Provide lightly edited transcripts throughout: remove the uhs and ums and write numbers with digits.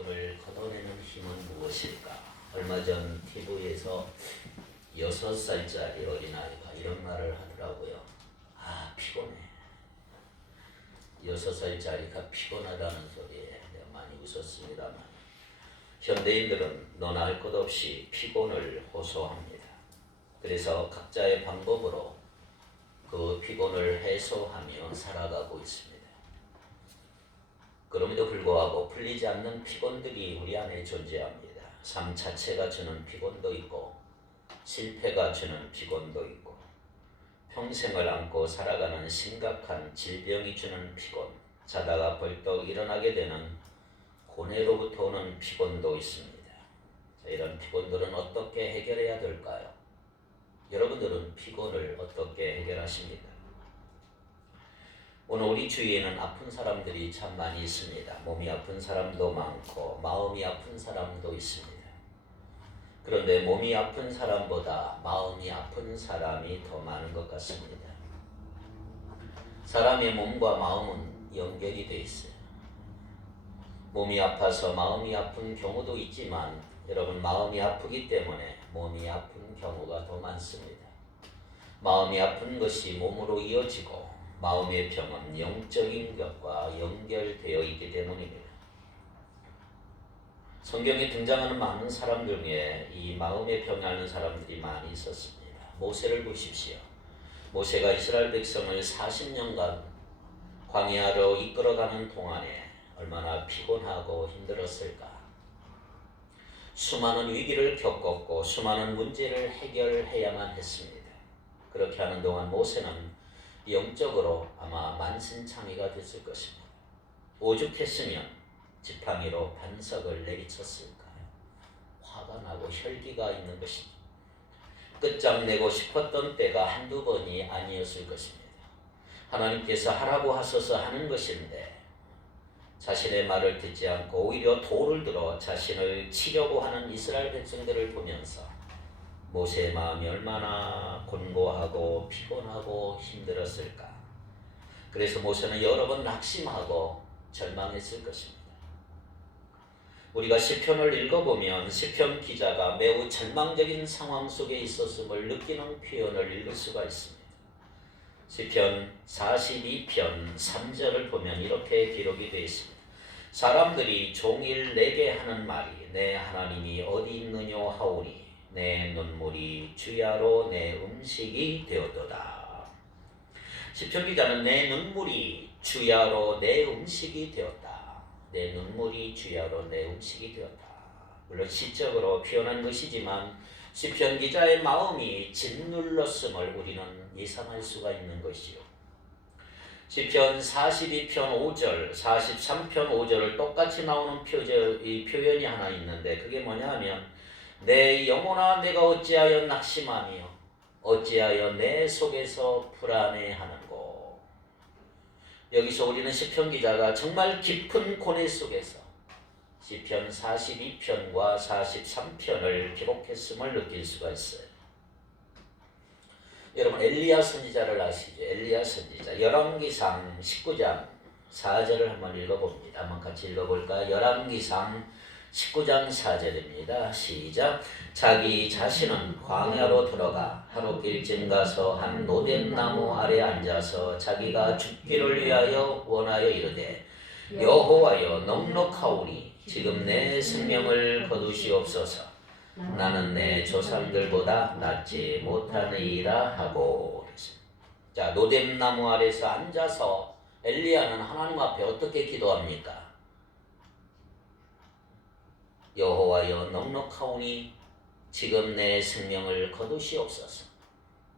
피곤을 걷어내는 힘은 무엇일까? 얼마 전 TV에서 6살짜리 어린아이가 이런 말을 하더라고요. 아, 피곤해. 6살짜리가 피곤하다는 소리에 내가 많이 웃었습니다만, 현대인들은 너나 할 것 없이 피곤을 호소합니다. 그래서 각자의 방법으로 그 피곤을 해소하며 살아가고 있습니다. 그럼에도 불구하고 풀리지 않는 피곤들이 우리 안에 존재합니다. 삶 자체가 주는 피곤도 있고, 실패가 주는 피곤도 있고, 평생을 안고 살아가는 심각한 질병이 주는 피곤, 자다가 벌떡 일어나게 되는 고뇌로부터 오는 피곤도 있습니다. 이런 피곤들은 어떻게 해결해야 될까요? 여러분들은 피곤을 어떻게 해결하십니까? 오늘 우리 주위에는 아픈 사람들이 참 많이 있습니다. 몸이 아픈 사람도 많고 마음이 아픈 사람도 있습니다. 그런데 몸이 아픈 사람보다 마음이 아픈 사람이 더 많은 것 같습니다. 사람의 몸과 마음은 연결이 되어 있어요. 몸이 아파서 마음이 아픈 경우도 있지만 여러분, 마음이 아프기 때문에 몸이 아픈 경우가 더 많습니다. 마음이 아픈 것이 몸으로 이어지고 마음의 병은 영적인 것과 연결되어 있기 때문입니다. 성경에 등장하는 많은 사람들 중에 이 마음의 병이 앓는 사람들이 많이 있었습니다. 모세를 보십시오. 모세가 이스라엘 백성을 40년간 광야로 이끌어가는 동안에 얼마나 피곤하고 힘들었을까. 수많은 위기를 겪었고 수많은 문제를 해결해야만 했습니다. 그렇게 하는 동안 모세는 영적으로 아마 만신창이가 됐을 것입니다. 오죽했으면 지팡이로 반석을 내리쳤을까요? 화가 나고 혈기가 있는 것이죠. 끝장내고 싶었던 때가 한두 번이 아니었을 것입니다. 하나님께서 하라고 하셔서 하는 것인데 자신의 말을 듣지 않고 오히려 돌을 들어 자신을 치려고 하는 이스라엘 백성들을 보면서 모세의 마음이 얼마나 곤고하고 피곤하고 힘들었을까. 그래서 모세는 여러 번 낙심하고 절망했을 것입니다. 우리가 시편을 읽어보면 시편 기자가 매우 절망적인 상황 속에 있었음을 느끼는 표현을 읽을 수가 있습니다. 시편 42편 3절을 보면 이렇게 기록이 되어 있습니다. 사람들이 종일 내게 하는 말이 내 하나님이 어디 있느냐 하오니 내 눈물이 주야로 내 음식이 되었도다. 시편 기자는 내 눈물이 주야로 내 음식이 되었다. 내 눈물이 주야로 내 음식이 되었다. 물론 시적으로 표현한 것이지만 시편 기자의 마음이 짓눌렀음을 우리는 예상할 수가 있는 것이요. 시편 42편 5절, 43편 5절을 똑같이 나오는 표현이 하나 있는데 그게 뭐냐 하면 내 영혼아 내가 어찌하여 낙심하며 어찌하여 내 속에서 불안해하는고. 여기서 우리는 시편 기자가 정말 깊은 고뇌 속에서 시편 42편과 43편을 기록했음을 느낄 수가 있어요. 여러분, 엘리야 선지자를 아시죠? 엘리야 선지자. 열왕기상 19장 4절을 한번 읽어봅니다. 한번 같이 읽어볼까요? 열왕기상 19장 4절입니다. 시작. 자기 자신은 광야로 들어가 하룻길쯤 가서 한 노뎀나무 아래 앉아서 자기가 죽기를 위하여 원하여 이르되 여호와여 넉넉하오니 지금 내 생명을 거두시옵소서. 나는 내 조상들보다 낫지 못하느니라 하고 그랬습니다. 자, 노뎀나무 아래서 앉아서 엘리야는 하나님 앞에 어떻게 기도합니까? 여호와여 넉넉하오니 지금 내 생명을 거두시옵소서.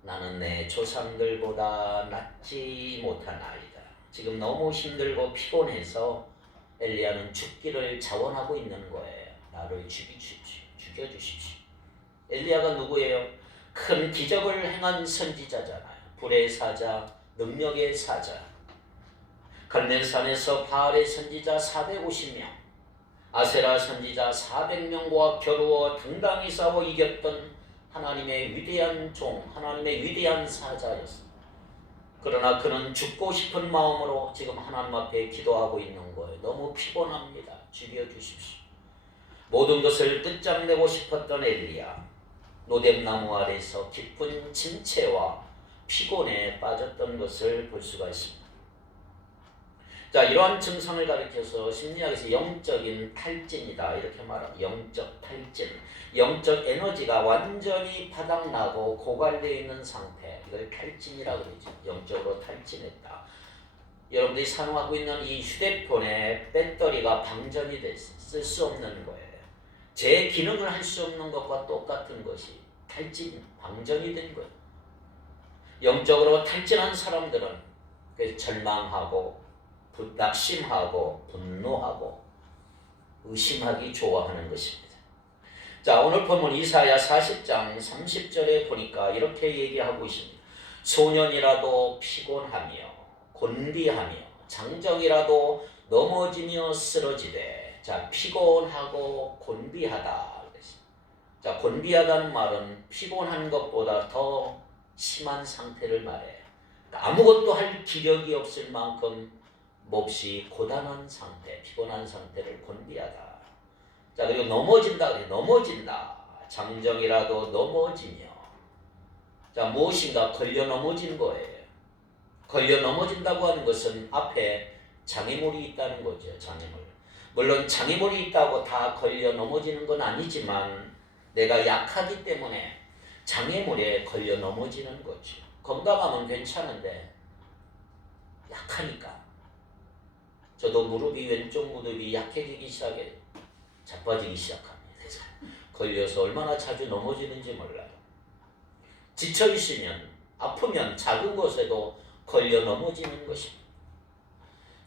나는 내 조상들보다 낫지 못하나이다. 지금 너무 힘들고 피곤해서 엘리야는 죽기를 자원하고 있는 거예요. 나를 죽여주십시오. 엘리야가 누구예요? 큰 기적을 행한 선지자잖아요. 불의 사자, 능력의 사자. 갈멜산에서 바알의 선지자 450명, 아세라 선지자 400명과 겨루어 당당히 싸워 이겼던 하나님의 위대한 종, 하나님의 위대한 사자였습니다. 그러나 그는 죽고 싶은 마음으로 지금 하나님 앞에 기도하고 있는 거예요. 너무 피곤합니다. 죽여주십시오. 모든 것을 끝장내고 싶었던 엘리야 노뎀나무 아래서 깊은 침체와 피곤에 빠졌던 것을 볼 수가 있습니다. 자, 이러한 증상을 가리켜서 심리학에서 영적인 탈진이다 이렇게 말합니다. 영적 탈진, 영적 에너지가 완전히 바닥나고 고갈되어 있는 상태, 이걸 탈진이라고 그러죠. 영적으로 탈진했다. 여러분들이 사용하고 있는 이 휴대폰의 배터리가 방전이 됐어. 쓸 수 없는 거예요. 제 기능을 할 수 없는 것과 똑같은 것이 탈진, 방전이 된 거예요. 영적으로 탈진한 사람들은 그래서 절망하고 낙심하고 분노하고 의심하기 좋아하는 것입니다. 자, 오늘 본문 이사야 40장 30절에 보니까 이렇게 얘기하고 있습니다. 소년이라도 피곤하며 곤비하며 장정이라도 넘어지며 쓰러지되. 자, 피곤하고 곤비하다. 자, 곤비하다는 말은 피곤한 것보다 더 심한 상태를 말해요. 아무것도 할 기력이 없을 만큼 몹시 고단한 상태, 피곤한 상태를 곤비하다. 자, 그리고 넘어진다. 넘어진다. 장정이라도 넘어지며. 자, 무엇인가 걸려 넘어진 거예요. 걸려 넘어진다고 하는 것은 앞에 장애물이 있다는 거죠. 장애물. 물론 장애물이 있다고 다 걸려 넘어지는 건 아니지만 내가 약하기 때문에 장애물에 걸려 넘어지는 거죠. 건강하면 괜찮은데 약하니까. 저도 왼쪽 무릎이 약해지기 시작해 자빠지기 시작합니다. 걸려서 얼마나 자주 넘어지는지 몰라요. 지쳐있으면 아프면 작은 것에도 걸려 넘어지는 것입니다.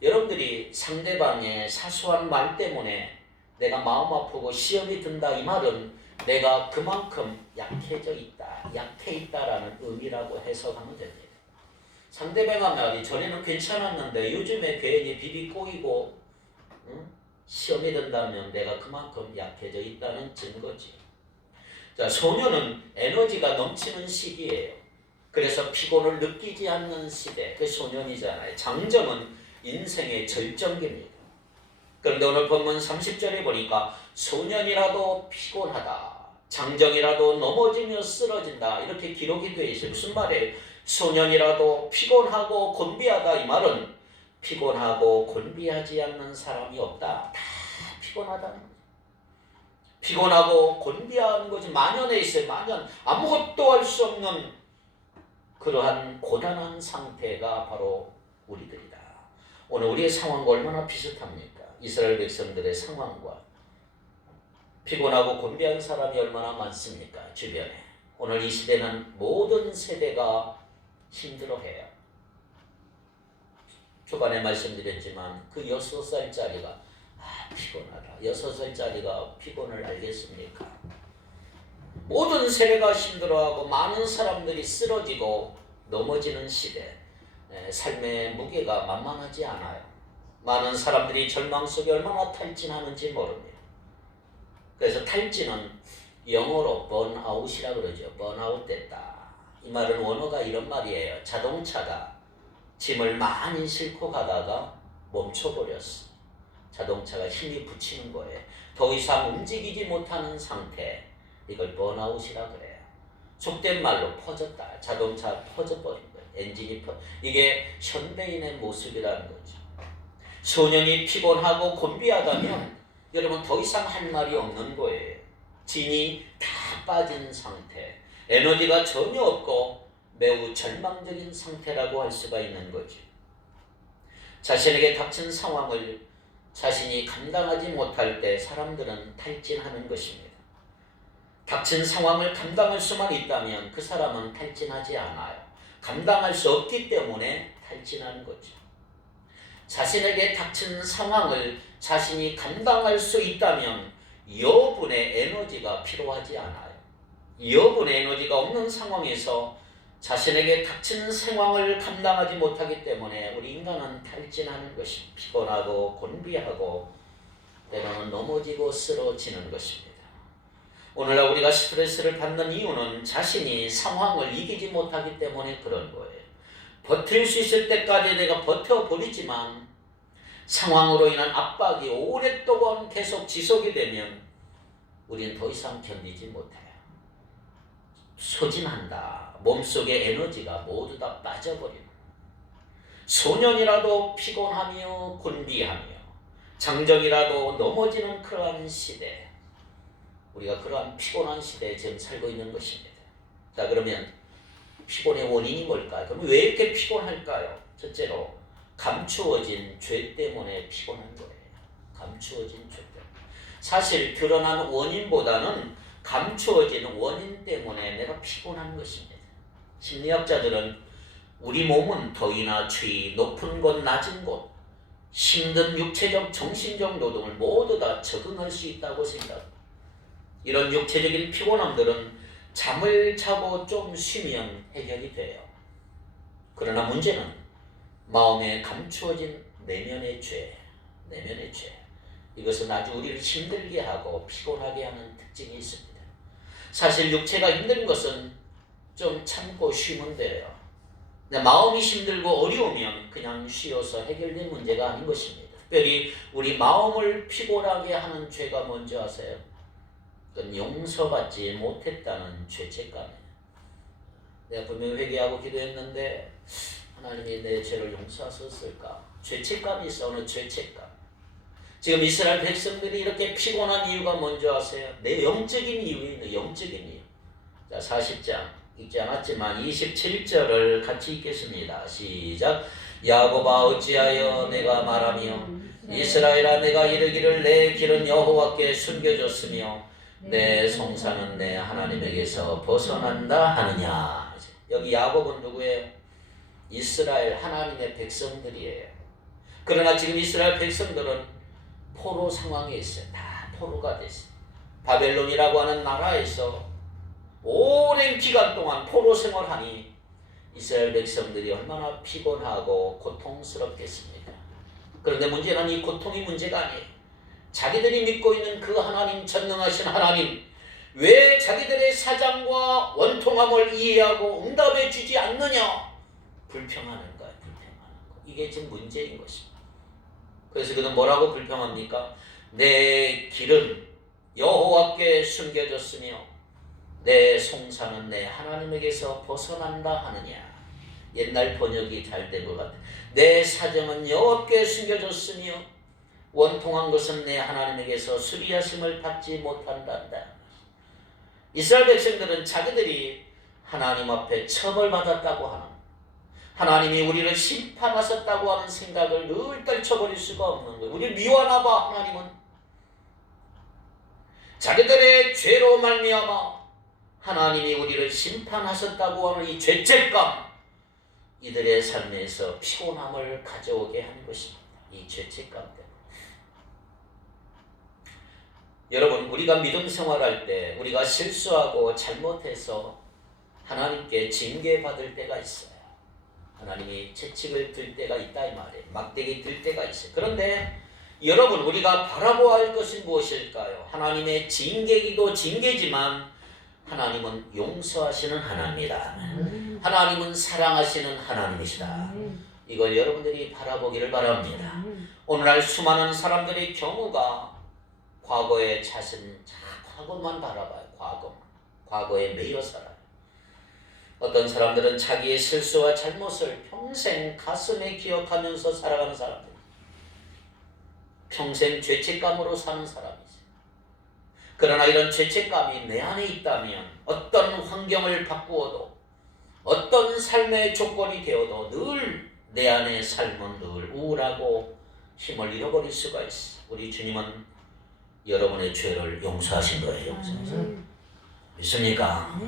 여러분들이 상대방의 사소한 말 때문에 내가 마음 아프고 시험이 든다 이 말은 내가 그만큼 약해져 있다, 약해 있다라는 의미라고 해석하면 됩니다. 상대방의 말이 전에는 괜찮았는데 요즘에 괜히 비비 꼬이고 시험이 든다면 내가 그만큼 약해져 있다는 증거지. 자, 소녀는 에너지가 넘치는 시기예요. 그래서 피곤을 느끼지 않는 시대, 그 소년이잖아요. 장정은 인생의 절정기입니다. 그런데 오늘 본문 30절에 보니까 소년이라도 피곤하다, 장정이라도 넘어지며 쓰러진다 이렇게 기록이 되어 있어요. 무슨 말이에요? 소년이라도 피곤하고 곤비하다 이 말은 피곤하고 곤비하지 않는 사람이 없다. 다 피곤하다는 거죠. 피곤하고 곤비하는 것이 만연해 있어요. 만연. 아무것도 할 수 없는 그러한 고단한 상태가 바로 우리들이다. 오늘 우리의 상황과 얼마나 비슷합니까? 이스라엘 백성들의 상황과. 피곤하고 곤비한 사람이 얼마나 많습니까? 주변에. 오늘 이 시대는 모든 세대가 힘들어해요. 초반에 말씀드렸지만 그 6살짜리가 피곤하다. 6살짜리가 피곤을 알겠습니까? 모든 세대가 힘들어하고 많은 사람들이 쓰러지고 넘어지는 시대. 삶의 무게가 만만하지 않아요. 많은 사람들이 절망 속에 얼마나 탈진하는지 모릅니다. 그래서 탈진은 영어로 번아웃이라고 그러죠. 번아웃 됐다. 이 말은 원어가 이런 말이에요. 자동차가 짐을 많이 싣고 가다가 멈춰버렸어. 자동차가 힘이 붙이는 거예요. 더 이상 움직이지 못하는 상태. 이걸 번아웃이라 그래요. 속된 말로 퍼졌다. 자동차 퍼져버린 거예요. 엔진이 이게 현대인의 모습이라는 거죠. 소년이 피곤하고 곤비하다면 여러분 더 이상 할 말이 없는 거예요. 진이 다 빠진 상태. 에너지가 전혀 없고 매우 절망적인 상태라고 할 수가 있는 거죠. 자신에게 닥친 상황을 자신이 감당하지 못할 때 사람들은 탈진하는 것입니다. 닥친 상황을 감당할 수만 있다면 그 사람은 탈진하지 않아요. 감당할 수 없기 때문에 탈진하는 거죠. 자신에게 닥친 상황을 자신이 감당할 수 있다면 여분의 에너지가 필요하지 않아요. 여분의 에너지가 없는 상황에서 자신에게 닥친 상황을 감당하지 못하기 때문에 우리 인간은 탈진하는 것이 피곤하고 곤비하고 때로는 넘어지고 쓰러지는 것입니다. 오늘날 우리가 스트레스를 받는 이유는 자신이 상황을 이기지 못하기 때문에 그런 거예요. 버틸 수 있을 때까지 내가 버텨버리지만 상황으로 인한 압박이 오랫동안 계속 지속이 되면 우리는 더 이상 견디지 못해요. 소진한다. 몸속의 에너지가 모두 다 빠져버리는, 소년이라도 피곤하며 곤비하며 장정이라도 넘어지는 그러한 시대, 우리가 그러한 피곤한 시대에 지금 살고 있는 것입니다. 자, 그러면 피곤의 원인이 뭘까요? 그럼 왜 이렇게 피곤할까요? 첫째로 감추어진 죄 때문에 피곤한 거예요. 감추어진 죄 때문에. 사실 드러난 원인보다는 감추어진 원인 때문에 내가 피곤한 것입니다. 심리학자들은 우리 몸은 더위나 추위, 높은 곳, 낮은 곳, 힘든 육체적, 정신적 노동을 모두 다 적응할 수 있다고 생각합니다. 이런 육체적인 피곤함들은 잠을 자고 좀 쉬면 해결이 돼요. 그러나 문제는 마음에 감추어진 내면의 죄, 내면의 죄. 이것은 아주 우리를 힘들게 하고 피곤하게 하는 특징이 있습니다. 사실 육체가 힘든 것은 좀 참고 쉬면 돼요. 마음이 힘들고 어려우면 그냥 쉬어서 해결된 문제가 아닌 것입니다. 특별히 우리 마음을 피곤하게 하는 죄가 뭔지 아세요? 그건 용서받지 못했다는 죄책감이에요. 내가 분명히 회개하고 기도했는데 하나님이 내 죄를 용서하셨을까? 죄책감이 있어. 어느 죄책감. 지금 이스라엘 백성들이 이렇게 피곤한 이유가 뭔지 아세요? 내 영적인 이유입니다. 영적인 이유. 자, 40장 읽지 않았지만 27절을 같이 읽겠습니다. 시작. 야곱아 어찌하여 내가 말하며 이스라엘아 내가 이르기를 내 길은 여호와께 숨겨졌으며 내 송사는 내 하나님에게서 벗어난다 하느냐. 여기 야곱은 누구예요? 이스라엘 하나님의 백성들이에요. 그러나 지금 이스라엘 백성들은 포로 상황에 있어요. 다 포로가 됐어요. 바벨론이라고 하는 나라에서 오랜 기간 동안 포로 생활하니 이스라엘 백성들이 얼마나 피곤하고 고통스럽겠습니까? 그런데 문제는 이 고통이 문제가 아니에요. 자기들이 믿고 있는 그 하나님, 전능하신 하나님, 왜 자기들의 사정과 원통함을 이해하고 응답해 주지 않느냐? 불평하는 거예요. 불평하는 거. 이게 지금 문제인 것입니다. 그래서 그는 뭐라고 불평합니까? 내 길은 여호와께 숨겨졌으며 내 송사는 내 하나님에게서 벗어난다 하느냐. 옛날 번역이 잘 된 것 같아요. 내 사정은 여호와께 숨겨졌으며 원통한 것은 내 하나님에게서 수리하심을 받지 못한단다. 이스라엘 백성들은 자기들이 하나님 앞에 처벌받았다고 하는, 하나님이 우리를 심판하셨다고 하는 생각을 늘 떨쳐버릴 수가 없는 거예요. 우리 미워하나 봐. 하나님은 자기들의 죄로 말미암아 하나님이 우리를 심판하셨다고 하는 이 죄책감, 이들의 삶에서 피곤함을 가져오게 한 것입니다. 이 죄책감 때문에. 여러분, 우리가 믿음 생활할 때 우리가 실수하고 잘못해서 하나님께 징계받을 때가 있어요. 하나님이 채찍을 들 때가 있다 이 말이에요. 막대기 들 때가 있어요. 그런데 여러분, 우리가 바라보아야 할 것이 무엇일까요? 하나님의 징계기도 징계지만 하나님은 용서하시는 하나님이다. 하나님은 사랑하시는 하나님이시다. 이걸 여러분들이 바라보기를 바랍니다. 오늘날 수많은 사람들의 경우가 과거의 자신, 과거만 바라봐요. 과거에 매여 살아요. 어떤 사람들은 자기의 실수와 잘못을 평생 가슴에 기억하면서 살아가는 사람들, 평생 죄책감으로 사는 사람이지. 그러나 이런 죄책감이 내 안에 있다면 어떤 환경을 바꾸어도, 어떤 삶의 조건이 되어도 늘 내 안의 삶은 늘 우울하고 힘을 잃어버릴 수가 있어. 우리 주님은 여러분의 죄를 용서하신 거예요. 믿습니까?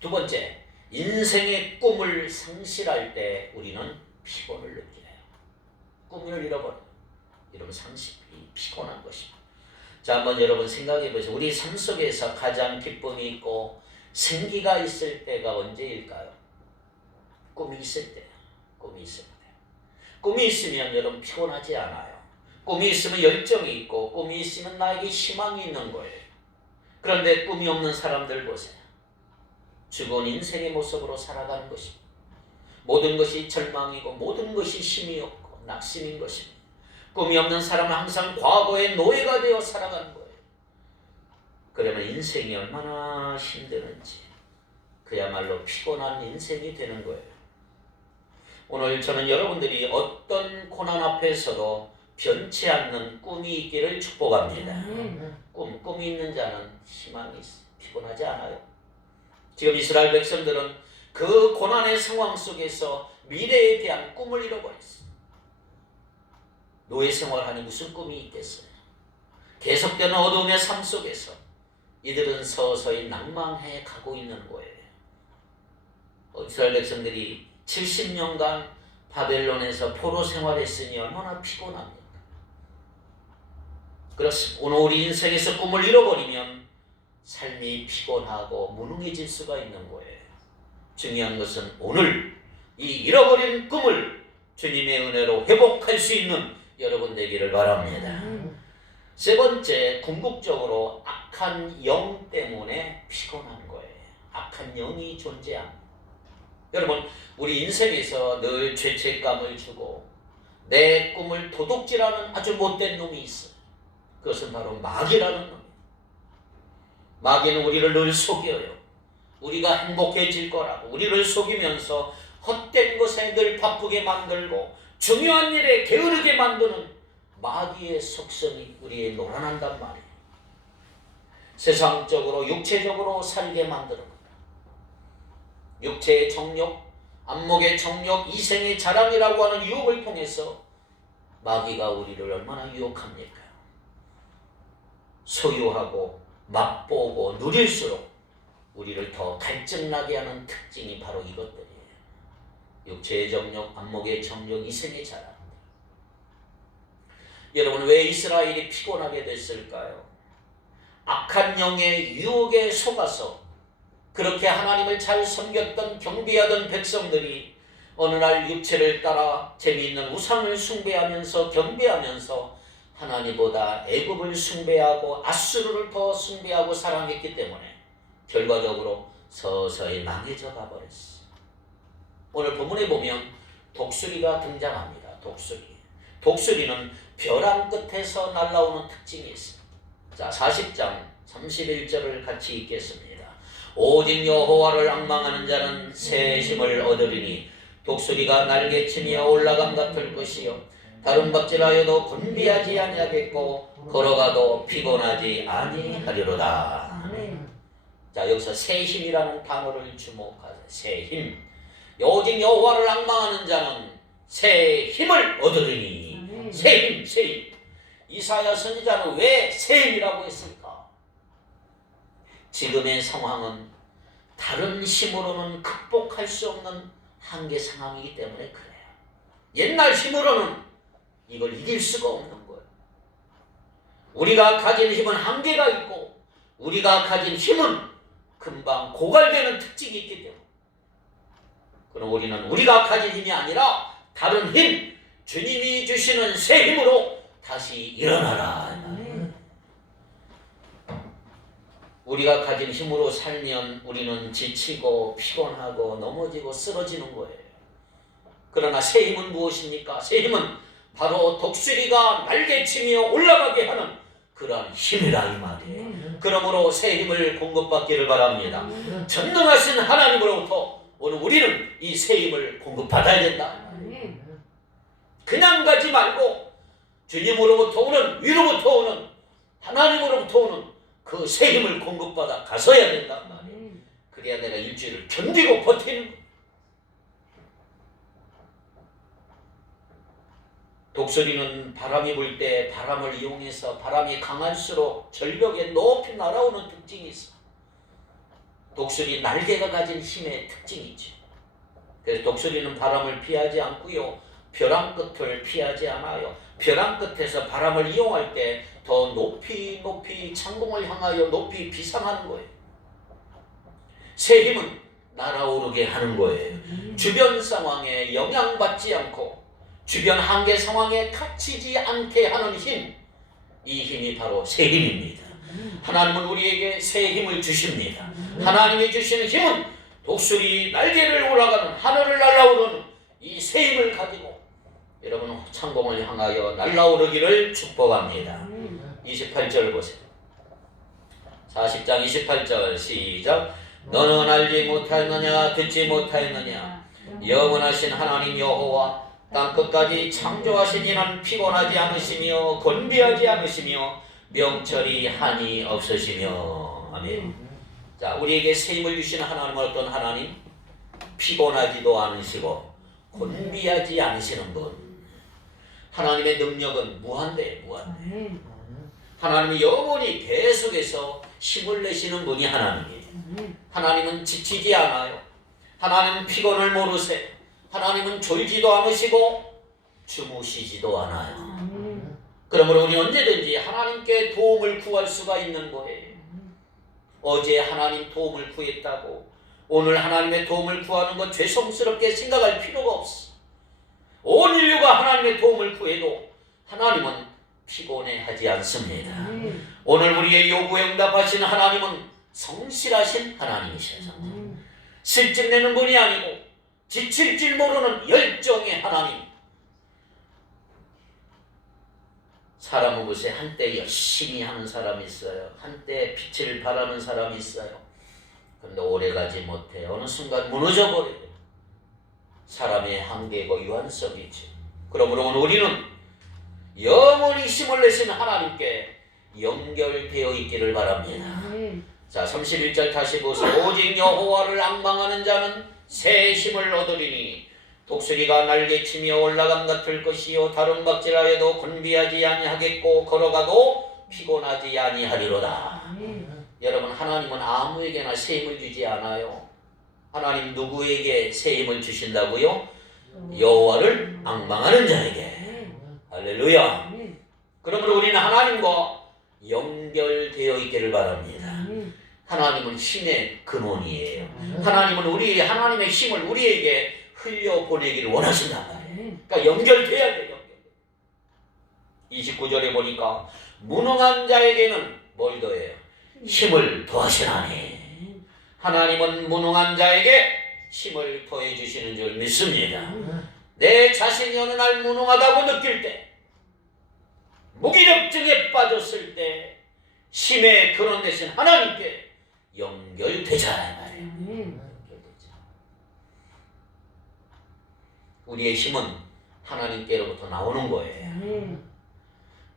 두 번째, 인생의 꿈을 상실할 때 우리는 피곤을 느껴요. 꿈을 잃어버려. 이러면 피곤한 것입니다. 자, 한번 여러분 생각해 보세요. 우리 삶 속에서 가장 기쁨이 있고 생기가 있을 때가 언제일까요? 꿈이 있을 때요. 꿈이 있을 때. 꿈이 있으면 여러분 피곤하지 않아요. 꿈이 있으면 열정이 있고, 꿈이 있으면 나에게 희망이 있는 거예요. 그런데 꿈이 없는 사람들 보세요. 죽은 인생의 모습으로 살아가는 것입니다. 모든 것이 절망이고 모든 것이 힘이 없고 낙심인 것입니다. 꿈이 없는 사람은 항상 과거의 노예가 되어 살아가는 거예요. 그러면 인생이 얼마나 힘드는지, 그야말로 피곤한 인생이 되는 거예요. 오늘 저는 여러분들이 어떤 고난 앞에서도 변치 않는 꿈이 있기를 축복합니다. 꿈이 있는 자는 희망이 있어. 피곤하지 않아요. 지금 이스라엘 백성들은 그 고난의 상황 속에서 미래에 대한 꿈을 잃어버렸어요. 노예 생활하니 무슨 꿈이 있겠어요? 계속되는 어둠의 삶 속에서 이들은 서서히 낭망해 가고 있는 거예요. 이스라엘 백성들이 70년간 바벨론에서 포로 생활했으니 얼마나 피곤합니까? 그렇습니다. 오늘 우리 인생에서 꿈을 잃어버리면 삶이 피곤하고 무능해질 수가 있는 거예요. 중요한 것은 오늘 이 잃어버린 꿈을 주님의 은혜로 회복할 수 있는 여러분 되기를 바랍니다. 세 번째, 궁극적으로 악한 영 때문에 피곤한 거예요. 악한 영이 존재합니다. 여러분, 우리 인생에서 늘 죄책감을 주고 내 꿈을 도둑질하는 아주 못된 놈이 있어요. 그것은 바로 마귀라는 놈이에요. 마귀는 우리를 늘 속여요. 우리가 행복해질 거라고 우리를 속이면서 헛된 것에 늘 바쁘게 만들고 중요한 일에 게으르게 만드는 마귀의 속성이 우리에 놀아난단 말이에요. 세상적으로 육체적으로 살게 만드는 거예요. 육체의 정욕, 안목의 정욕, 이생의 자랑이라고 하는 유혹을 통해서 마귀가 우리를 얼마나 유혹합니까? 소유하고 맛보고 누릴수록 우리를 더 갈증나게 하는 특징이 바로 이것들이에요. 육체의 정욕, 안목의 정욕, 이생의 자랑. 여러분, 왜 이스라엘이 피곤하게 됐을까요? 악한 영의 유혹에 속아서 그렇게 하나님을 잘 섬겼던 경배하던 백성들이 어느 날 육체를 따라 재미있는 우상을 숭배하면서 경배하면서 하나님보다 애굽을 숭배하고 아수르를 더 숭배하고 사랑했기 때문에 결과적으로 서서히 망해져 가버렸어요. 오늘 본문에 보면 독수리가 등장합니다. 독수리는 벼랑 끝에서 날아오는 특징이 있어요. 자, 40장 31절을 같이 읽겠습니다. 오직 여호와를 앙망하는 자는 새 힘을 얻으리니 독수리가 날개치며 올라감 같을 것이요 다른 박질하여도 곤비하지 아니하겠고 걸어가도 피곤하지 아니하리로다. 자, 여기서 새 힘이라는 단어를 주목하세요. 새 힘. 오직 여호와를 앙망하는 자는 새 힘을 얻으리니. 새 힘. 이사야 선지자는 왜 새 힘이라고 했을까? 지금의 상황은 다른 힘으로는 극복할 수 없는 한계 상황이기 때문에 그래요. 옛날 힘으로는 이걸 이길 수가 없는 거예요. 우리가 가진 힘은 한계가 있고 우리가 가진 힘은 금방 고갈되는 특징이 있기 때문에 그럼 우리는 우리가 가진 힘이 아니라 다른 힘, 주님이 주시는 새 힘으로 다시 일어나라. 우리가 가진 힘으로 살면 우리는 지치고 피곤하고 넘어지고 쓰러지는 거예요. 그러나 새 힘은 무엇입니까? 새 힘은 바로 독수리가 날개치며 올라가게 하는 그러한 힘이라 이 말이에요. 그러므로 새 힘을 공급받기를 바랍니다. 전능하신 하나님으로부터 오늘 우리는 이 새 힘을 공급받아야 된다. 그냥 가지 말고 주님으로부터 오는, 위로부터 오는, 하나님으로부터 오는 그 새 힘을 공급받아 가서야 된단 말이에요. 그래야 내가 일주일을 견디고 버티는 거예요. 독수리는 바람이 불 때 바람을 이용해서 바람이 강할수록 절벽에 높이 날아오는 특징이 있어. 독수리 날개가 가진 힘의 특징이지. 그래서 독수리는 바람을 피하지 않고요. 벼랑 끝을 피하지 않아요. 벼랑 끝에서 바람을 이용할 때 더 높이 창공을 향하여 높이 비상하는 거예요. 새 힘은 날아오르게 하는 거예요. 주변 상황에 영향받지 않고 주변 한계 상황에 갇히지 않게 하는 힘, 이 힘이 바로 새 힘입니다. 하나님은 우리에게 새 힘을 주십니다. 하나님이 주시는 힘은 독수리 날개를 올라가는 하늘을 날아오르는 이 새 힘을 가지고 여러분 창공을 향하여 날아오르기를 축복합니다. 28절 보세요. 40장 28절 시작. 너는 알지 못하였느냐 듣지 못하였느냐 영원하신 하나님 여호와 땅끝까지 창조하신 이는 피곤하지 않으시며 곤비하지 않으시며 명철이 한이 없으시며. 아멘. 자, 우리에게 새 힘을 주시는 하나님은 어떤 하나님? 피곤하지도 않으시고 곤비하지 않으시는 분. 하나님의 능력은 무한대. 하나님이 영원히 계속해서 힘을 내시는 분이 하나님이에요. 하나님은 지치지 않아요. 하나님은 피곤을 모르세요. 하나님은 졸지도 않으시고 주무시지도 않아요. 그러므로 우리 언제든지 하나님께 도움을 구할 수가 있는 거예요. 어제 하나님 도움을 구했다고 오늘 하나님의 도움을 구하는 건 죄송스럽게 생각할 필요가 없어. 온 인류가 하나님의 도움을 구해도 하나님은 피곤해하지 않습니다. 오늘 우리의 요구에 응답하시는 하나님은 성실하신 하나님이셔서 실증내는 분이 아니고 지칠 줄 모르는 열정의 하나님. 사람은 글쎄 한때 열심히 하는 사람이 있어요. 한때 빛을 발하는 사람이 있어요. 그런데 오래가지 못해 어느 순간 무너져버려요. 사람의 한계고 유한성이죠. 그러므로 오늘 우리는 영원히 힘을 내시는 하나님께 연결되어 있기를 바랍니다. 자, 31절 다시 보세요. 오직 여호와를 앙망하는 자는 새 힘을 얻으리니 독수리가 날개치며 올라감 같을 것이요 다른 박질하여도 곤비하지 아니하겠고 걸어가도 피곤하지 아니하리로다. 여러분, 하나님은 아무에게나 새 힘을 주지 않아요. 하나님 누구에게 새 힘을 주신다고요? 여호와를 앙망하는 자에게. 할렐루야. 그러므로 우리는 하나님과 연결되어 있기를 바랍니다. 하나님은 힘의 근원이에요. 하나님은 하나님의 힘을 우리에게 흘려보내기를 원하신단 말이에요. 그러니까 연결돼야 돼요. 29절에 보니까 무능한 자에게는 뭘 더해요? 힘을 더하시나니. 하나님은 무능한 자에게 힘을 더해 주시는 줄 믿습니다. 내 자신이 어느 날 무능하다고 느낄 때, 무기력증에 빠졌을 때 힘의 근원 되신 하나님께 연결되자 말이에요. 연결되자. 우리의 힘은 하나님께로부터 나오는 거예요.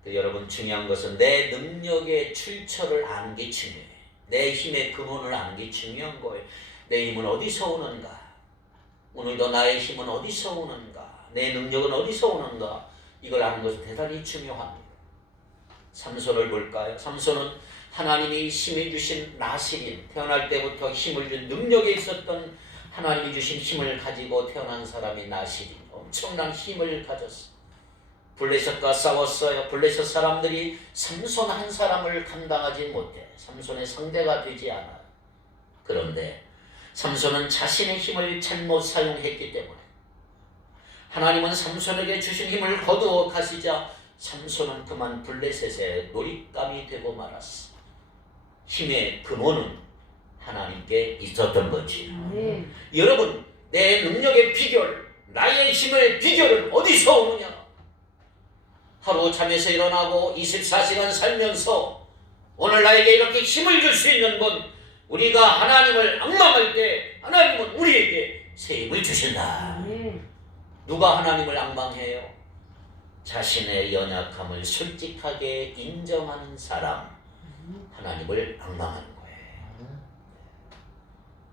여러분, 중요한 것은 내 능력의 출처를 아는 게 중요해요. 내 힘의 근원을 아는 게 중요한 거예요. 내 힘은 어디서 오는가? 오늘도 나의 힘은 어디서 오는가? 내 능력은 어디서 오는가? 이걸 아는 것은 대단히 중요합니다. 삼손을 볼까요? 삼손은 하나님이 힘을 주신 나실인, 태어날 때부터 힘을 준 능력에 있었던 하나님이 주신 힘을 가지고 태어난 사람이 나실인, 엄청난 힘을 가졌어요. 블레셋과 싸웠어요. 블레셋 사람들이 삼손 한 사람을 감당하지 못해. 삼손의 상대가 되지 않아요. 그런데 삼손은 자신의 힘을 잘못 사용했기 때문에 하나님은 삼손에게 주신 힘을 거두어 가시자 삼손은 그만 블레셋의 놀잇감이 되고 말았어. 힘의 근원은 하나님께 있었던 거지. 여러분, 내 능력의 비결, 나의 힘의 비결은 어디서 오느냐? 하루 잠에서 일어나고 24시간 살면서 오늘 나에게 이렇게 힘을 줄 수 있는 분, 우리가 하나님을 앙망할 때 하나님은 우리에게 새 힘을 주신다. 누가 하나님을 앙망해요? 자신의 연약함을 솔직하게 인정하는 사람, 하나님을 앙망하는 거예요.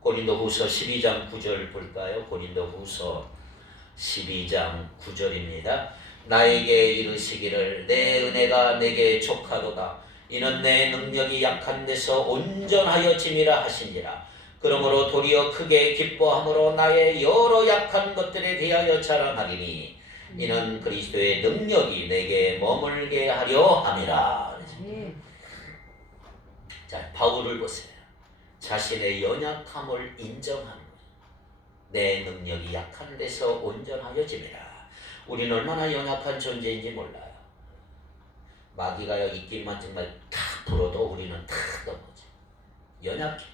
고린도후서 12장 9절 볼까요? 고린도후서 12장 9절입니다. 나에게 이르시기를 내 은혜가 내게 족하도다. 이는 내 능력이 약한 데서 온전하여 짐이라 하시니라. 그러므로 도리어 크게 기뻐함으로 나의 여러 약한 것들에 대하여 자랑하리니 이는 그리스도의 능력이 내게 머물게 하려 함이라. 자, 바울을 보세요. 자신의 연약함을 인정하는 거예요. 내 능력이 약한 데서 온전하여 짐이라. 우리는 얼마나 연약한 존재인지 몰라요. 마귀가 입김만 정말 탁 불어도 우리는 탁 넘어져. 연약해.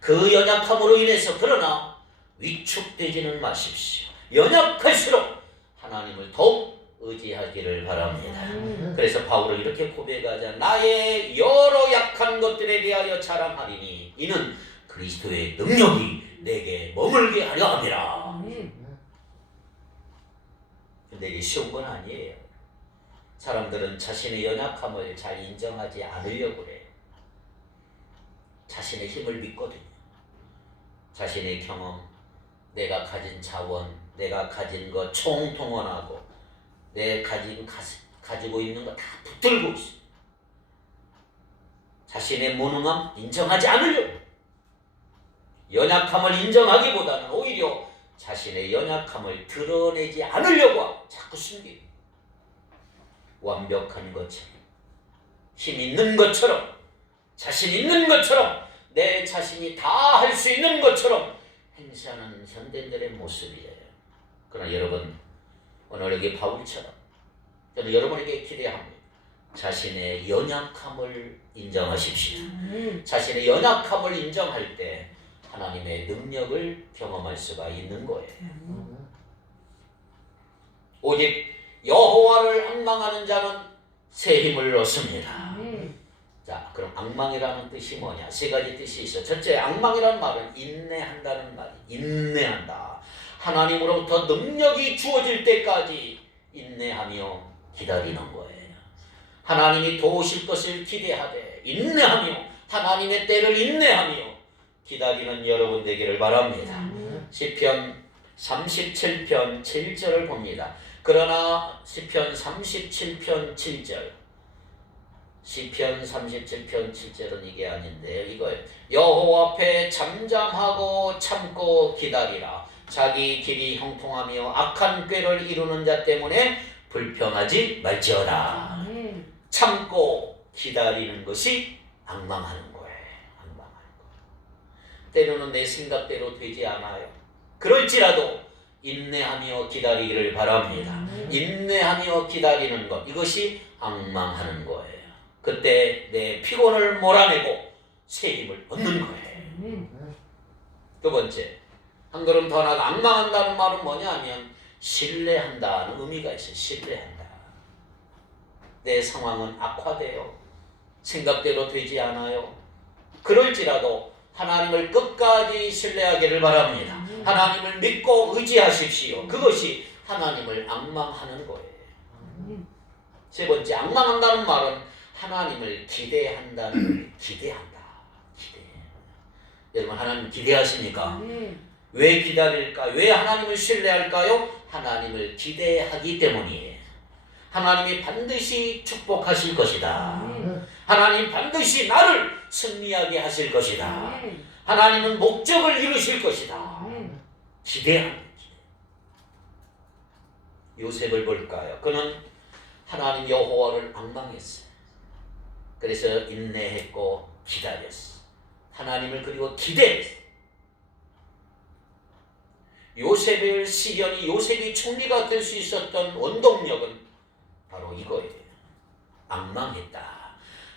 그 연약함으로 인해서 그러나 위축되지는 마십시오. 연약할수록 하나님을 더욱 의지하기를 바랍니다. 그래서 바울은 이렇게 고백하자. 나의 여러 약한 행한 것들에 대하여 자랑하리니 이는 그리스도의 능력이 내게 머물게 하려 함이라. 근데 이게 쉬운 건 아니에요. 사람들은 자신의 연약함을 잘 인정하지 않으려고 그래요. 자신의 힘을 믿거든요. 자신의 경험, 내가 가진 자원, 내가 가진 것 총동원하고 내가 가지고 있는 거 다 붙들고 있어. 자신의 무능함 인정하지 않으려고. 연약함을 인정하기보다는 오히려 자신의 연약함을 드러내지 않으려고 자꾸 숨기고, 완벽한 것처럼, 힘 있는 것처럼, 자신 있는 것처럼, 내 자신이 다 할 수 있는 것처럼 행세하는 현대인들의 모습이에요. 그러나 여러분, 오늘 여기 바울처럼 저는 여러분에게 기대합니다. 자신의 연약함을 인정하십시오. 자신의 연약함을 인정할 때 하나님의 능력을 경험할 수가 있는 거예요. 오직 여호와를 앙망하는 자는 새 힘을 얻습니다. 자, 그럼 앙망이라는 뜻이 뭐냐? 세 가지 뜻이 있어. 첫째, 앙망이라는 말은 인내한다는 말이. 인내한다. 하나님으로부터 능력이 주어질 때까지 인내하며 기다리는 거예요. 하나님이 도우실 것을 기대하되 인내하며 하나님의 때를 인내하며 기다리는 여러분 되기를 바랍니다. 시편 37편 7절을 봅니다. 그러나 시편 37편 7절, 시편 37편 7절은 이게 아닌데요. 이거예요. 여호와 앞에 잠잠하고 참고 기다리라. 자기 길이 형통하며 악한 꾀를 이루는 자 때문에 불평하지 말지어다. 참고 기다리는 것이 앙망하는 거예요. 앙망하는 거. 때로는 내 생각대로 되지 않아요. 그럴지라도 인내하며 기다리기를 바랍니다. 인내하며 기다리는 것, 이것이 앙망하는 거예요. 그때 내 피곤을 몰아내고 새 힘을 얻는 거예요. 두 번째, 한 걸음 더 나아가 앙망한다는 말은 뭐냐 하면 신뢰한다는 의미가 있어요. 신뢰한다. 내 상황은 악화돼요. 생각대로 되지 않아요. 그럴지라도 하나님을 끝까지 신뢰하기를 바랍니다. 하나님을 믿고 의지하십시오. 그것이 하나님을 앙망하는 거예요. 세 번째, 앙망한다는 말은 하나님을 기대한다는 기대한다. 기대. 여러분, 하나님 기대하십니까? 왜 기다릴까? 왜 하나님을 신뢰할까요? 하나님을 기대하기 때문이에요. 하나님이 반드시 축복하실 것이다. 하나님 반드시 나를 승리하게 하실 것이다. 하나님은 목적을 이루실 것이다. 기대하는 기대. 요셉을 볼까요? 그는 하나님 여호와를 앙망했어요. 그래서 인내했고 기다렸어. 하나님을 그리고 기대했어. 요셉의 시련이, 요셉이 총리가 될 수 있었던 원동력은 바로 이거예요. 앙망했다.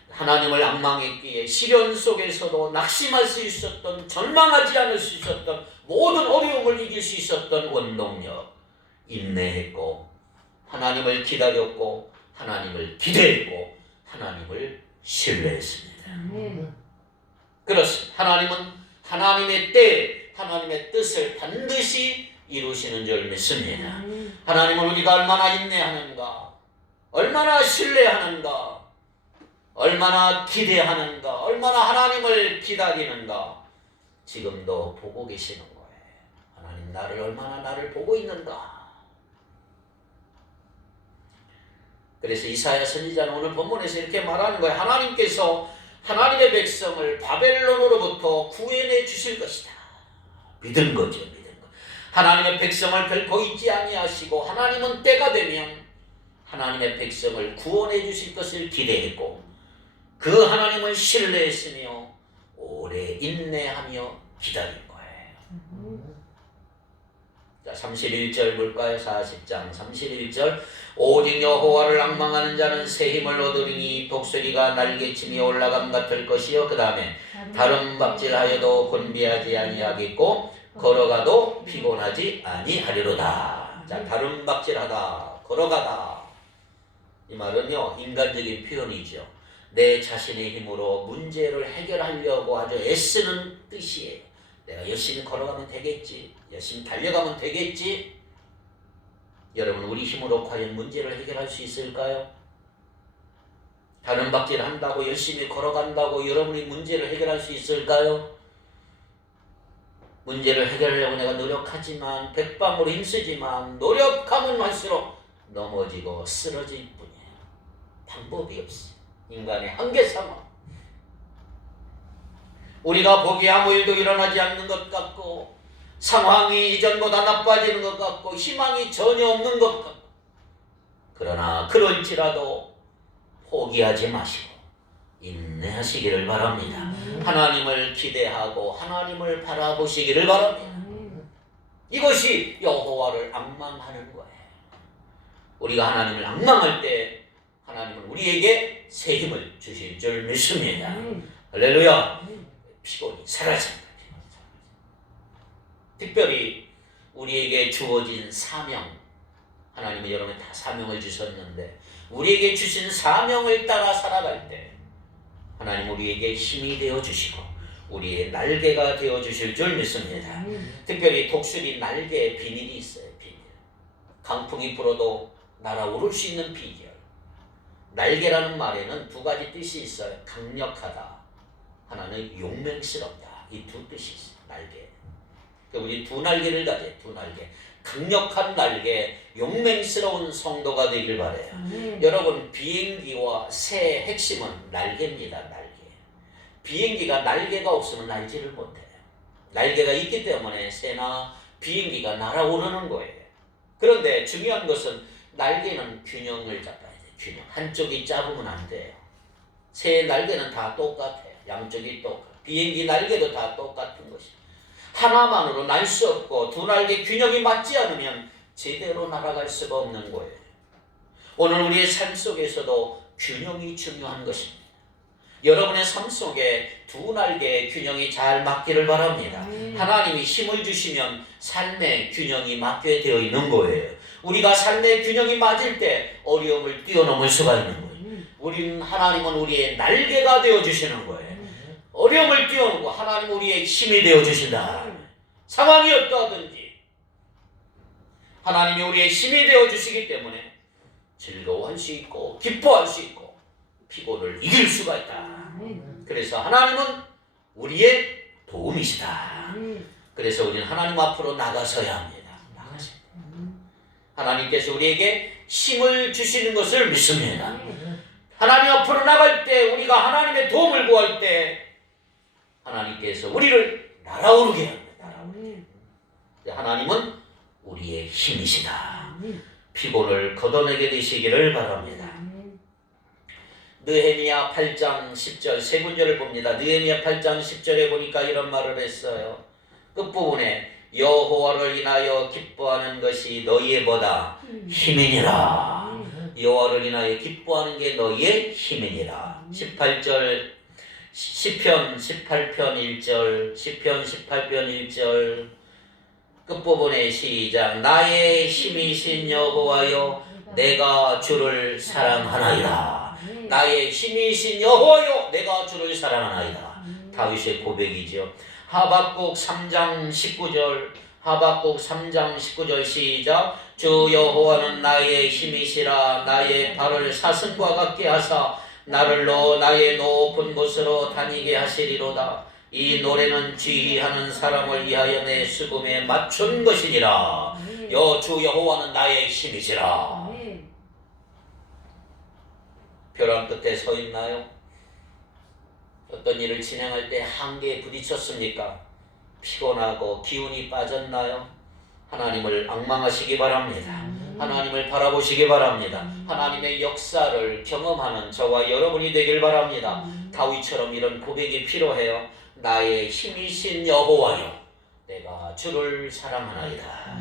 하나님을 앙망했기에 시련 속에서도 낙심할 수 있었던, 절망하지 않을 수 있었던, 모든 어려움을 이길 수 있었던 원동력. 인내했고 하나님을 기다렸고 하나님을 기대했고 하나님을 신뢰했습니다. 그렇습니다. 하나님은 하나님의 때, 하나님의 뜻을 반드시 이루시는 줄 믿습니다. 하나님은 우리가 얼마나 인내하는가, 얼마나 신뢰하는가, 얼마나 기대하는가, 얼마나 하나님을 기다리는가 지금도 보고 계시는 거예요. 하나님 얼마나 나를 보고 있는가. 그래서 이사야 선지자는 오늘 본문에서 이렇게 말하는 거예요. 하나님께서 하나님의 백성을 바벨론으로부터 구해내 주실 것이다. 믿은 거죠. 믿은 거. 하나님의 백성을 결코 잊지 아니하시고 하나님은 때가 되면 하나님의 백성을 구원해 주실 것을 기대했고 그 하나님을 신뢰했으며 오래 인내하며 기다린 거예요. 자, 31절 볼까요? 40장 31절. 오직 여호와를 앙망하는 자는 새 힘을 얻으리니 독수리가 날개치며 올라감 같을 것이요. 그 다음에 다름박질하여도 곤비하지 아니하겠고 걸어가도 피곤하지 아니하리로다. 자, 다름박질하다, 걸어가다. 이 말은요 인간적인 표현이죠. 내 자신의 힘으로 문제를 해결하려고 아주 애쓰는 뜻이에요. 내가 열심히 걸어가면 되겠지, 열심히 달려가면 되겠지. 여러분, 우리 힘으로 과연 문제를 해결할 수 있을까요? 다른 박질 한다고 열심히 걸어간다고 여러분이 문제를 해결할 수 있을까요? 문제를 해결하려고 내가 노력하지만, 백방으로 힘쓰지만, 노력하면 할수록 넘어지고 쓰러질 뿐이에요. 방법이 없어요. 인간의 한계 상황. 우리가 보기에 아무 일도 일어나지 않는 것 같고, 상황이 이전보다 나빠지는 것 같고, 희망이 전혀 없는 것 같고, 그러나 그럴지라도 포기하지 마시고 인내하시기를 바랍니다. 하나님을 기대하고 하나님을 바라보시기를 바랍니다. 이것이 여호와를 앙망하는 거예요. 우리가 하나님을 앙망할 때 하나님은 우리에게 새 힘을 주실 줄 믿습니다. 할렐루야. 피곤이 사라집니다. 특별히 우리에게 주어진 사명, 하나님은 여러분에 다 사명을 주셨는데 우리에게 주신 사명을 따라 살아갈 때 하나님 우리에게 힘이 되어주시고 우리의 날개가 되어주실 줄 믿습니다. 특별히 독수리 날개에 비밀이 있어요. 비밀. 강풍이 불어도 날아오를 수 있는 비결. 날개라는 말에는 두 가지 뜻이 있어요. 강력하다, 하나는 용맹스럽다. 이 두 뜻이 있어요. 날개. 우리 두 날개를 가져요. 두 날개. 강력한 날개, 용맹스러운 성도가 되길 바라요. 여러분, 비행기와 새의 핵심은 날개입니다. 날개. 비행기가 날개가 없으면 날지를 못해요. 날개가 있기 때문에 새나 비행기가 날아오르는 거예요. 그런데 중요한 것은 날개는 균형을 잡아야 돼요. 균형. 한쪽이 짧으면 안 돼요. 새의 날개는 다 똑같아요. 양쪽이 똑같아요. 비행기 날개도 다 똑같은 것이에요. 하나만으로 날 수 없고 두 날개 균형이 맞지 않으면 제대로 날아갈 수가 없는 거예요. 오늘 우리의 삶 속에서도 균형이 중요한 것입니다. 여러분의 삶 속에 두 날개의 균형이 잘 맞기를 바랍니다. 하나님이 힘을 주시면 삶의 균형이 맞게 되어 있는 거예요. 우리가 삶의 균형이 맞을 때 어려움을 뛰어넘을 수가 있는 거예요. 하나님은 우리의 날개가 되어주시는 거예요. 어려움을 뛰어넘고 하나님 우리의 힘이 되어주신다. 상황이 어떠하든지 하나님이 우리의 힘이 되어주시기 때문에 즐거워할 수 있고 기뻐할 수 있고 피곤을 이길 수가 있다. 그래서 하나님은 우리의 도움이시다. 그래서 우리는 하나님 앞으로 나가서야 합니다. 하나님께서 우리에게 힘을 주시는 것을 믿습니다. 하나님 앞으로 나갈 때 우리가 하나님의 도움을 구할 때 하나님께서 우리를 날아오르게 합니다. 하나님은 우리의 힘이시다. 피곤을 걷어내게 되시기를 바랍니다. 느헤미야 8장 10절 세 구절을 봅니다. 느헤미야 8장 10절에 보니까 이런 말을 했어요. 끝부분에 여호와를 인하여 기뻐하는 것이 너희의 뭐다? 힘이니라. 여호와를 인하여 기뻐하는 게 너희의 힘이니라. 18절 시편 18편 1절 시편 18편 1절 끝부분의 시작. 나의 힘이신 여호와여 내가 주를 사랑하나이다. 나의 힘이신 여호와여 내가 주를 사랑하나이다. 다윗의 고백이죠. 하박국 3장 19절 하박국 3장 19절 시작. 주 여호와는 나의 힘이시라. 나의 발을 사슴과 같게 하사 나를 나의 높은 곳으로 다니게 하시리로다. 이 노래는 지휘하는 사람을 위하여 내 수금에 맞춘 것이니라. 주 여호와는 나의 힘이시라. 벼랑 끝에 서 있나요? 어떤 일을 진행할 때 한계에 부딪혔습니까? 피곤하고 기운이 빠졌나요? 하나님을 앙망하시기 바랍니다. 하나님을 바라보시기 바랍니다. 하나님의 역사를 경험하는 저와 여러분이 되길 바랍니다. 다윗처럼 이런 고백이 필요해요. 나의 힘이신 여호와여 내가 주를 사랑하나이다.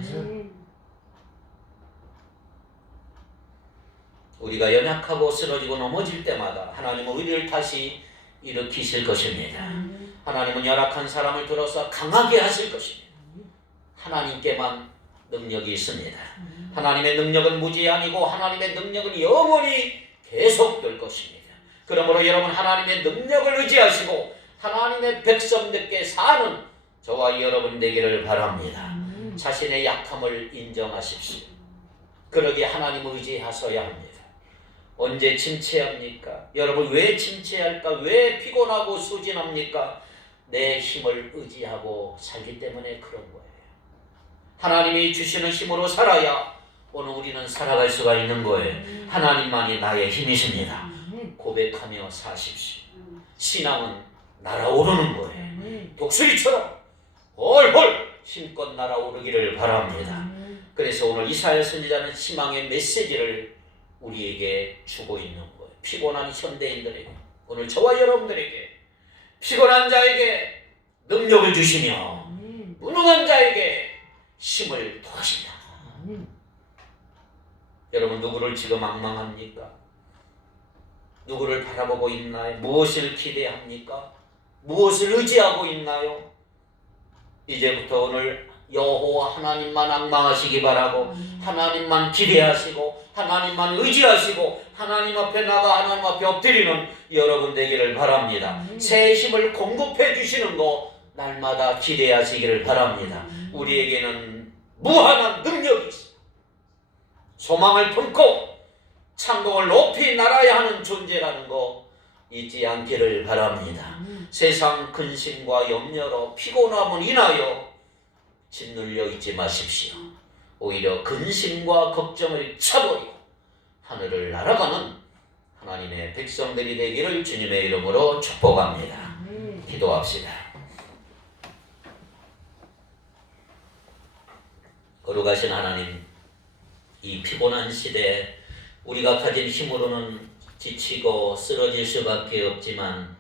우리가 연약하고 쓰러지고 넘어질 때마다 하나님은 우리를 다시 일으키실 것입니다. 하나님은 열악한 사람을 들어서 강하게 하실 것입니다. 하나님께만 능력이 있습니다. 하나님의 능력은 무제한이고 하나님의 능력은 영원히 계속될 것입니다. 그러므로 여러분 하나님의 능력을 의지하시고 하나님의 백성들께 사는 저와 여러분 되기를 바랍니다. 자신의 약함을 인정하십시오. 그러기에 하나님을 의지하셔야 합니다. 언제 침체합니까? 여러분 왜 침체할까? 왜 피곤하고 수진합니까? 내 힘을 의지하고 살기 때문에 그런 거예요. 하나님이 주시는 힘으로 살아야 오늘 우리는 살아갈 수가 있는 거예요. 하나님만이 나의 힘이십니다. 고백하며 사십시오. 신앙은 날아오르는 거예요. 독수리처럼 헐헐 힘껏 날아오르기를 바랍니다. 그래서 오늘 이사야 선지자는 희망의 메시지를 우리에게 주고 있는 거예요. 피곤한 현대인들에게, 오늘 저와 여러분들에게, 피곤한 자에게 능력을 주시며 무능한 자에게 힘을 더하신다. 여러분 누구를 지금 앙망합니까? 누구를 바라보고 있나요? 무엇을 기대합니까? 무엇을 의지하고 있나요? 이제부터 오늘 여호와 하나님만 앙망하시기 바라고, 하나님만 기대하시고 하나님만 의지하시고 하나님 앞에 나가 하나님 앞에 엎드리는 여러분 되기를 바랍니다. 새 힘을 공급해 주시는 거 날마다 기대하시기를 바랍니다. 우리에게는 무한한 능력이 있습니다. 소망을 품고 창공을 높이 날아야 하는 존재라는 거 잊지 않기를 바랍니다. 세상 근심과 염려로 피곤함을 인하여 짓눌려 있지 마십시오. 오히려 근심과 걱정을 차버리고 하늘을 날아가는 하나님의 백성들이 되기를 주님의 이름으로 축복합니다. 기도합시다. 거룩하신 하나님, 이 피곤한 시대에 우리가 가진 힘으로는 지치고 쓰러질 수밖에 없지만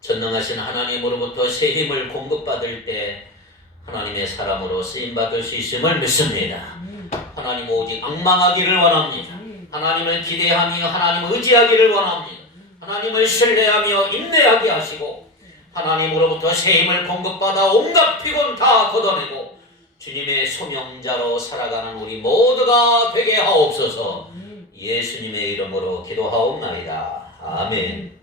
전능하신 하나님으로부터 새 힘을 공급받을 때 하나님의 사람으로 쓰임받을 수 있음을 믿습니다. 하나님 오직 앙망하기를 원합니다. 하나님을 기대하며 하나님을 의지하기를 원합니다. 하나님을 신뢰하며 인내하게 하시고 하나님으로부터 새 힘을 공급받아 온갖 피곤 다 걷어내고 주님의 소명자로 살아가는 우리 모두가 되게 하옵소서. 예수님의 이름으로 기도하옵나이다. 아멘.